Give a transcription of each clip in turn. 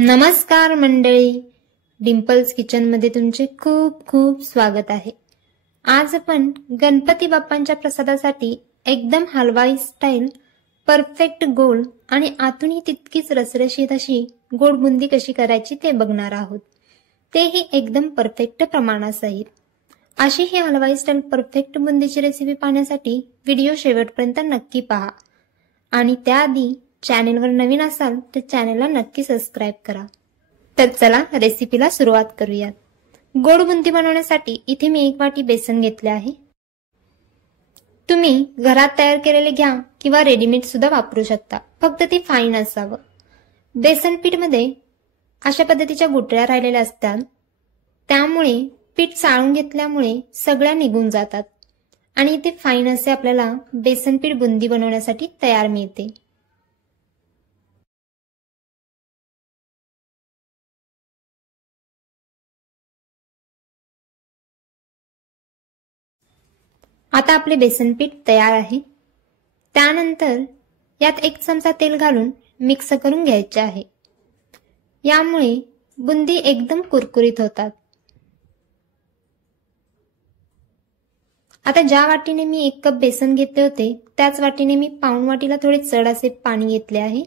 नमस्कार मंडळी, डिम्पल्स किचनमध्ये तुमचे खूप खूप स्वागत आहे। आज आपण गणपती बाप्पांच्या प्रसादासाठी एकदम हलवाई स्टाईल परफेक्ट गोल आणि आतूनही तितकीच रसरशीत अशी गोड बुंदी कशी करायची ते बघणार आहोत, तेही एकदम परफेक्ट प्रमाणासहित। अशी ही हलवाई स्टाईल परफेक्ट बुंदीची रेसिपी पाहण्यासाठी व्हिडिओ शेवटपर्यंत नक्की पहा आणि त्याआधी चॅनेलवर नवीन असाल तर चॅनेलला नक्की सबस्क्राइब करा। तर चला रेसिपीला सुरुवात करूयात। गोड बुंदी बनवण्यासाठी इथे मी 1 वाटी बेसन घेतले आहे। तुम्ही घरात तयार केलेले घ्या किंवा रेडीमेड सुद्धा वापरू शकता, फक्त ते फाईन असावं। बेसन पीठ मध्ये अशा पद्धतीच्या गुठळ्या राहिलेल्या असतात, त्यामुळे पीठ चाळून घेतल्यामुळे सगळ्या निघून जातात आणि इथे फाईन असे आपल्याला बेसन पीठ बुंदी बनवण्यासाठी तयार मिळते। आता आपले बेसन पीठ तयार आहे। त्यानंतर यात 1 चमचा तेल घालून मिक्स करून घ्यायचे आहे। यामुळे बुंदी एकदम कुरकुरीत होतात। आता ज्या वाटीने मी 1 कप बेसन घेतले होते त्याच वाटीने मी पाऊण वाटीला थोडे चढ असे पाणी घेतले आहे।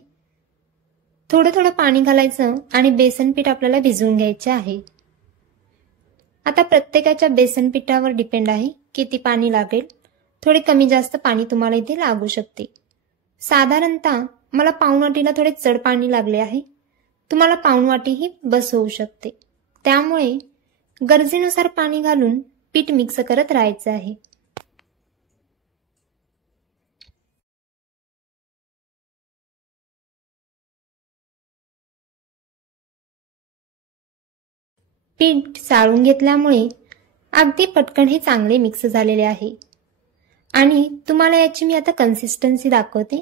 थोडं पाणी घालायचं आणि बेसन पीठ आपल्याला भिजवून घ्यायचे आहे। आता प्रत्येकाच्या बेसन पिठावर डिपेंड आहे किती पाणी लागेल, थोडे कमी जास्त पाणी तुम्हाला इथे लागू शकते। साधारणतः मला पाऊण वाटीला थोडे चढ पाणी लागले आहे, तुम्हाला पाऊण वाटीही बस होऊ शकते। त्यामुळे गरजेनुसार पाणी घालून पीठ मिक्स करत राहायचे आहे। पीठ चाळून घेतल्यामुळे अगदी पटकन हे चांगले मिक्स झालेले आहे आणि तुम्हाला याची मी आता कन्सिस्टन्सी दाखवते।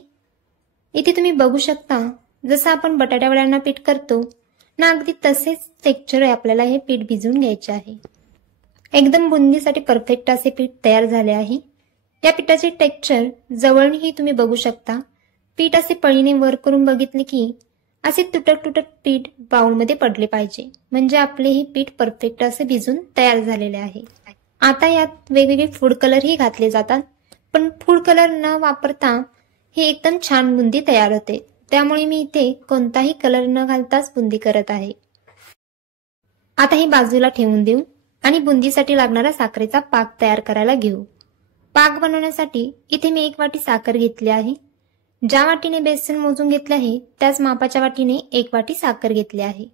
इथे तुम्ही बघू शकता, जसं आपण बटाटा वड्यांना पीठ करतो ना, अगदी तसेच टेक्स्चर आहे। आपल्याला हे पीठ भिजवून घ्यायचे आहे। एकदम बुंदीसाठी परफेक्ट असे पीठ तयार झाले आहे। या पिठाचे टेक्स्चर जवळही तुम्ही बघू शकता। पीठ असे पळीने वर करून बघितले की असे तुटक पीठ बाउलमध्ये पडले पाहिजे, म्हणजे आपले हे पीठ परफेक्ट असे भिजून तयार झालेले आहे। आता यात वेगवेगळे फूड कलर ही घातले जातात, पण फूड कलर न वापरता हे एकदम छान बुंदी तयार होते। त्यामुळे मी इथे कोणताही कलर न घालताच बुंदी करत आहे। आता हे बाजूला ठेवून देऊ आणि बुंदीसाठी लागणारा साखरेचा पाक तयार करायला घेऊ। पाक बनवण्यासाठी इथे मी 1 वाटी साखर घेतली आहे। ज्या वाटीने बेसन मोजून घेतले आहे त्याच मापाच्या वाटीने 1 वाटी साखर घेतली आहे।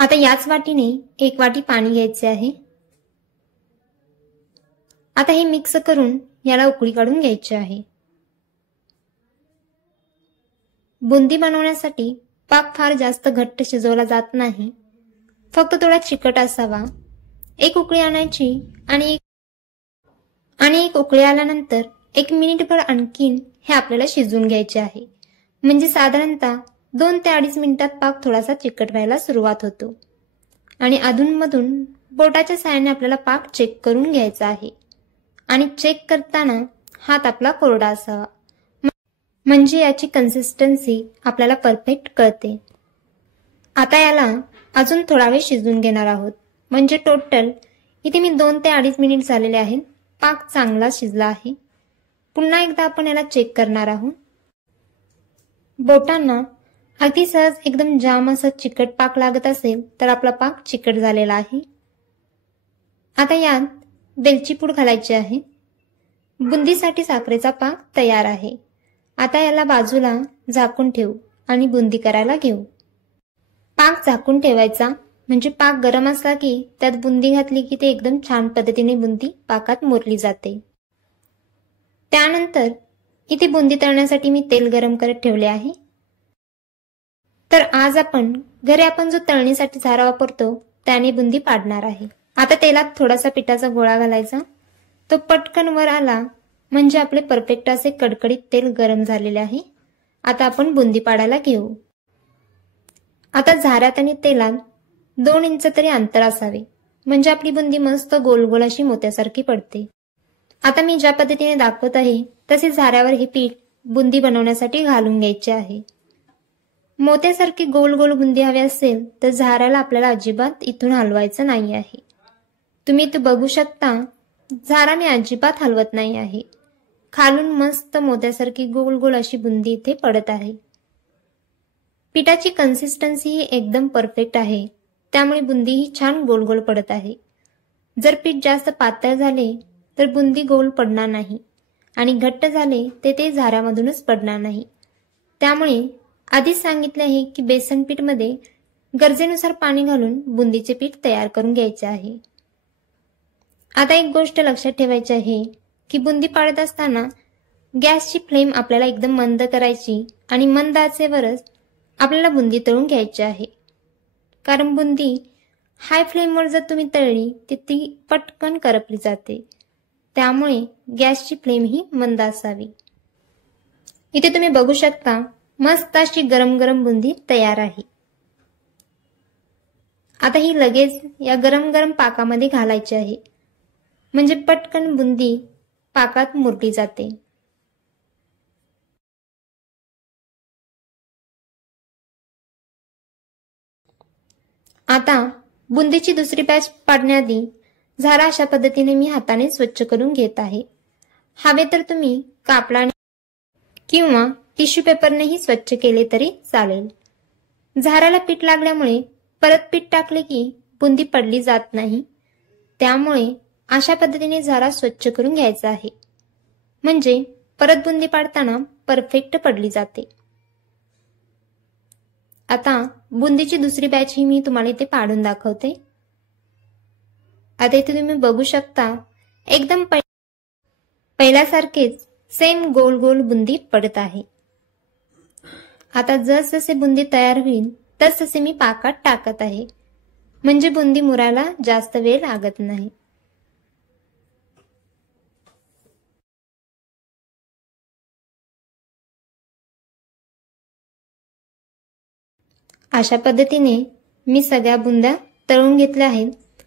आता याच वाटीने 1 वाटी पाणी घ्यायचे आहे। आता हे मिक्स करून याला उकळी काढून घ्यायची आहे। बुंदी बनवण्यासाठी पाक फार जास्त घट्ट शिजवला जात नाही, फक्त थोडा चिकट असावा। 1 उकळी आणायची आणि एक उकळी आल्यानंतर 1 मिनिटभर आणखीन हे आपल्याला शिजवून घ्यायचे आहे, म्हणजे साधारणतः 2 ते 2.5 मिनिटात पाक थोडासा चिकट व्हायला सुरुवात होतो आणि अधूनमधून बोटाच्या साहाय्याने आपल्याला पाक चेक करून घ्यायचा आहे आणि चेक करताना हात आपला कोरडा असावा, म्हणजे याची कन्सिस्टन्सी आपल्याला परफेक्ट कळते। आता याला अजून थोडा वेळ शिजवून घेणार आहोत, म्हणजे टोटल इथे मी 2 ते 2.5 मिनिट झालेले आहेत। पाक चांगला शिजला आहे। पुन्हा एकदा आपण याला चेक करणार आहोत। बोटांना अगदी सहज एकदम जाम असं चिकट पाक लागत असेल तर आपला पाक चिकट झालेला आहे। आता यात वेलची पूड घालायची आहे। बुंदीसाठी साखरेचा पाक तयार आहे। आता याला बाजूला झाकून ठेवू आणि बुंदी करायला घेऊ। पाक झाकून ठेवायचा, म्हणजे पाक गरम असला की त्यात बुंदी घातली की ते एकदम छान पद्धतीने बुंदी पाकात मुरली जाते। त्यानंतर इथे बुंदी तळण्यासाठी मी तेल गरम करत ठेवले आहे। तर आज आपण घरी जो तळणीसाठी झारा वापरतो त्याने बुंदी पाडणार आहे। आता तेलात थोडासा पिठाचा गोळा घालायचा, तो पटकन वर आला म्हणजे आपले परफेक्ट असे कडकडीत तेल गरम झालेले आहे। आता आपण बुंदी पाडायला घेऊ। आता झाऱ्यात आणि तेलात 2 इंच तरी अंतर असावे, म्हणजे आपली बुंदी मस्त गोल गोल अशी मोत्यासारखी पडते। आता मी ज्या पद्धतीने दाखवत आहे तसे झाऱ्यावर हे पीठ बुंदी बनवण्यासाठी घालून घ्यायची आहे। मोत्यासारखी गोल गोल बुंदी हवी असेल तर झाराला आपल्याला अजिबात इथून हलवायचं नाही आहे। तुम्ही इथे बघू शकता, झारा मी अजिबात हलवत नाही आहे। खालून मस्त मोत्यासारखी गोल गोल अशी बुंदी इथे पडत आहे। पिठाची कन्सिस्टन्सी ही एकदम परफेक्ट आहे, त्यामुळे बुंदी ही छान गोल गोल पडत आहे। जर पीठ जास्त पातळ झाले तर बुंदी गोल पडणार नाही आणि घट्ट झाले ते झाऱ्यामधूनच पडणार नाही। त्यामुळे आधीच सांगितले आहे की बेसन पीठ मध्ये गरजेनुसार पाणी घालून बुंदीचे पीठ तयार करून घ्यायचे आहे। आता एक गोष्ट लक्षात ठेवायची आहे की बुंदी पाडत असताना गॅसची फ्लेम आपल्याला एकदम मंद करायची आणि मंद आचेवरच आपल्याला बुंदी तळून घ्यायची आहे। कारण बुंदी हाय फ्लेमवर जर तुम्ही तळली तर ती पटकन करपली जाते, त्यामुळे गॅसची फ्लेम ही मंद असावी। इथे तुम्ही बघू शकता, मस्त अशी गरम गरम बुंदी तयार आहे। आता ही लगेच या गरम गरम पाकामध्ये घालायची आहे, म्हणजे पटकन बुंदी पाकात मुरली जाते। आता बुंदीची दुसरी बॅच पाडण्याआधी झारा अशा पद्धतीने मी हाताने स्वच्छ करून घेत आहे। हवे तर तुम्ही कापडाने किंवा टिश्यू पेपरनेही स्वच्छ केले तरी चालेल। झाराला पीठ लागल्यामुळे परत पीठ टाकले की बुंदी पडली जात नाही, त्यामुळे अशा पद्धतीने झारा स्वच्छ करून घ्यायचा आहे, म्हणजे परत बुंदी पाडताना परफेक्ट पडली जाते। आता बुंदीची दुसरी बॅच ही मी तुम्हाला इथे पाडून दाखवते। आता इथे तुम्ही बघू शकता, एकदम पहिल्यासारखेच सेम गोल गोल बुंदी पडत आहे। आता जसजसे बुंदी तयार होईल तसतसे मी पाकात टाकत आहे, म्हणजे बुंदी मुरायला जास्त वेळ लागत नाही। अशा पद्धतीने मी सगळ्या बुंद्या तळून घेतल्या आहेत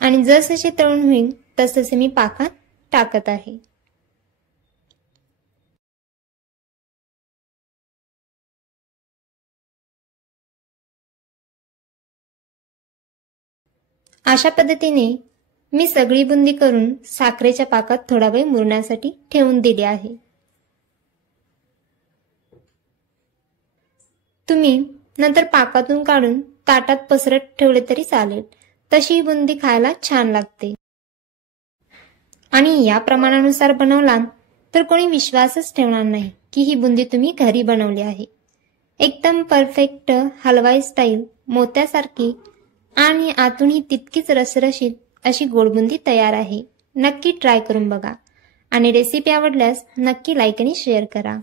आणि जसजसे तळून होईल तसतसे मी पाकात टाकत आहे। अशा पद्धतीने मी सगळी बुंदी करून साखरेच्या पाकात थोडा वेळ मुरण्यासाठी ठेवून दिली आहे। तुम्ही नंतर पाकातून काढून ताटात पसरत ठेवले तरी चालेल, तशी ही बुंदी खायला छान लागते। आणि या प्रमाणानुसार बनवला तर कोणी विश्वासच ठेवणार नाही की ही बुंदी तुम्ही घरी बनवली आहे। एकदम परफेक्ट हलवाई स्टाईल मोत्यासारखी आणि आतूनही तितकीच रसरशीत अशी गोडबुंदी तयार आहे। नक्की ट्राय करून बघा आणि रेसिपी आवडल्यास नक्की लाईक आणि शेअर करा।